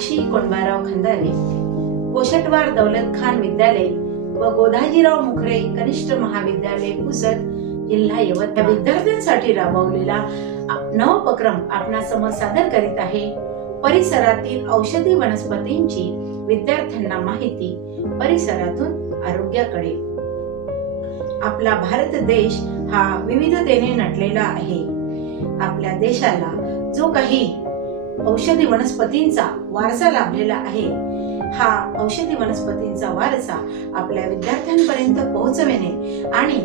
मीनाक्षी कोंडबाराव खंदारे, कोशटवार दौलत खान विद्यालय व गोधाजीराव मुखरे कनिष्ठ महाविद्यालय पुसद, जिल्हा यवतमाळ या विद्यार्थ्यांसाठी राबवलेला नवोपक्रम आपणासमोर सादर करीत आहे. परिसरातील औषधी वनस्पतींची विद्यार्थ्यांना माहिती, परिसरातून आरोग्याकडे. आपला भारत देश हा विविधतेने नटलेला आहे. आपल्या देशाला जो काही औषधी वनस्पतींचा वारसा लाभलेला आहे, हा औषधी वनस्पतींचा वारसा आपल्या विद्यार्थ्यांपर्यंत पोहोचविणे आणि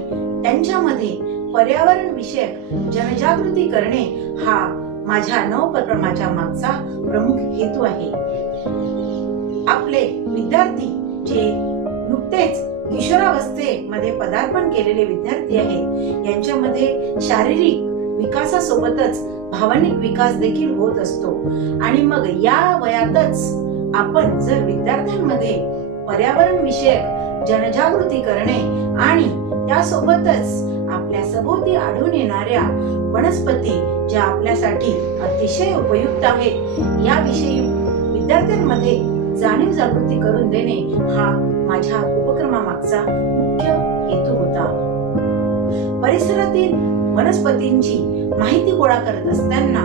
त्यांच्यामध्ये पर्यावरण विषयक जनजागृती करणे हा माझ्या नवोपक्रमाच्या मागचा प्रमुख हेतू आहे. आपले विद्यार्थी जे नुकतेच किशोरावस्थेमध्ये पदार्पण केलेले विद्यार्थी आहेत, यांच्यामध्ये शारीरिक विकासासोबतच भावनिक विकास देखील होत असतो. आणि मग या वयातच आपण जर विद्यार्थ्यांमध्ये पर्यावरण विषयक जनजागृती करणे आणि त्यासोबतच आपल्या सभोवती आढळून येणाऱ्या वनस्पती ज्या आपल्यासाठी अतिशय उपयुक्त आहेत, याविषयी विद्यार्थ्यांमध्ये जाणीव जागृती करून देणे हा माझ्या उपक्रमामागचा मुख्य हेतू होता. परिसरातील वनस्पतींची माहिती गोळा करत असताना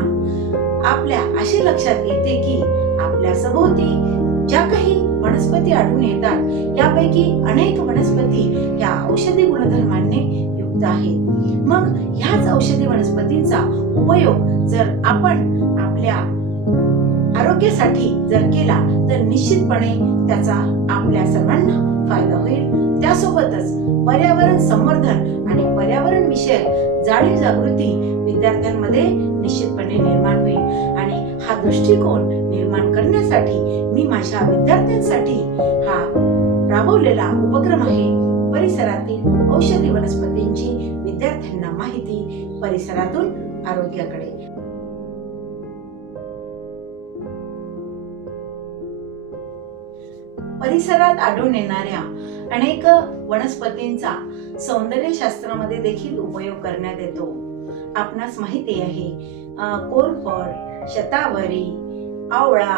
आपल्या असे लक्षात येते की आपल्या सभोवती ज्या काही वनस्पती आढळून येतात, यापैकी अनेक वनस्पती या औषधी गुणधर्मांनी युक्त आहेत. मग ह्याच औषधी वनस्पतींचा उपयोग जर आपण आपल्या आरोग्यासाठी जर केला तर निश्चितपणे त्याचा आपल्या सर्वांना फायदा होईल. त्यासोबतच पर्यावरण संवर्धन आणि पर्यावरण विषयक जाणीव जागृती विद्यार्थ्यांमध्ये निश्चितपणे निर्माण होईल. आणि हा दृष्टिकोन निर्माण करण्यासाठी मी माझ्या विद्यार्थ्यांसाठी हा राबवलेला उपक्रम आहे. परिसरातील औषधी वनस्पतींची विद्यार्थ्यांना माहिती, परिसरातून आरोग्याकडे. परिसरात आढळून येणाऱ्या अनेक वनस्पतींचा सौंदर्य शास्त्रामध्ये देखील उपयोग करण्यात येतो. आपणास माहिती आहे, कोरफड, शतावरी, आवळा,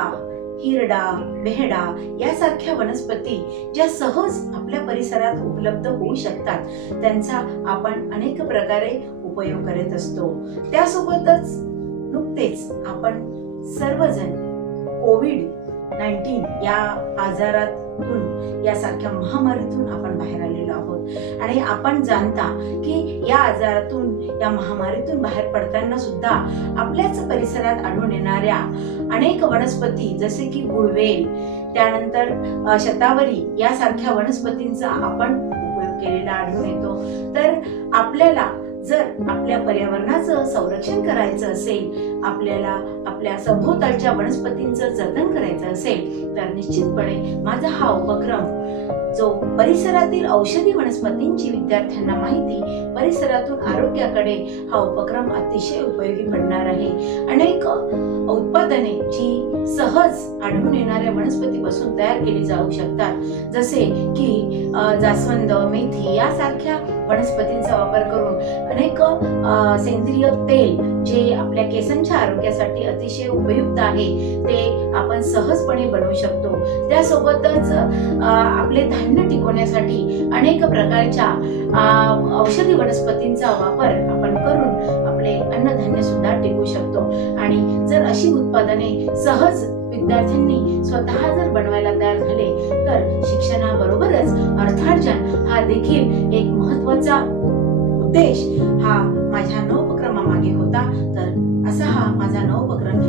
हिरडा, बेहडा यासारख्या वनस्पती ज्या सहज आपल्या परिसरात उपलब्ध होऊ शकतात, त्यांचा आपण अनेक प्रकारे उपयोग करत असतो. त्यासोबतच नुकतेच आपण सर्वजण कोविड-19 या आजारातून, यासारख्या महामारीतून आपण बाहेर आलेलो आहोत. आणि आपण जाणता की या आजारातून, या महामारीतून बाहेर पडताना सुद्धा आपल्याच परिसरात आढळून येणाऱ्या अनेक वनस्पती जसे की गुळवेल, त्यानंतर शतावरी यासारख्या वनस्पतींचा आपण उपयोग केलेला आढळून येतो. तर आपल्याला जर आपल्या पर्यावरणाचं संरक्षण करायचं असेल, आपल्याला आपल्या सभोवतालच्या वनस्पतींचं जतन करायचं असेल, तर निश्चितपणे माझा हा उपक्रम जो परिसरातील औषधी वनस्पतींची विद्यार्थ्यांना माहिती, परिसरातून आरोग्याकडे हा उपक्रम अतिशय उपयोगी पडणार आहे. अनेक उत्पादने जी सहज आढळून येणाऱ्या वनस्पतीपासून तयार केली जाऊ शकतात, जसे की जास्वंद, मेथी यासारख्या वनस्पतींचा वापर करून अनेक सेंद्रिय तेल जे आपल्या केसांच्या आरोग्यासाठी अतिशय उपयुक्त आहे, ते आपण सहजपणे बनवू शकतो. त्यासोबतच आपले धान्य टिकवण्यासाठी अनेक प्रकारच्या औषधी वनस्पतींचा वापर आपण करून आपले अन्नधान्य सुद्धा टिकवू शकतो. आणि जर अशी उत्पादने सहज विद्यार्थ्यांनी स्वतः जर बनवायला तयार झाले, तर शिक्षणाबरोबरच अर्थार्जन हा देखील एक महत्त्वाचा उद्देश हा माझ्या नवोपक्रमामागे होता. तर असा हा माझा नवोपक्रम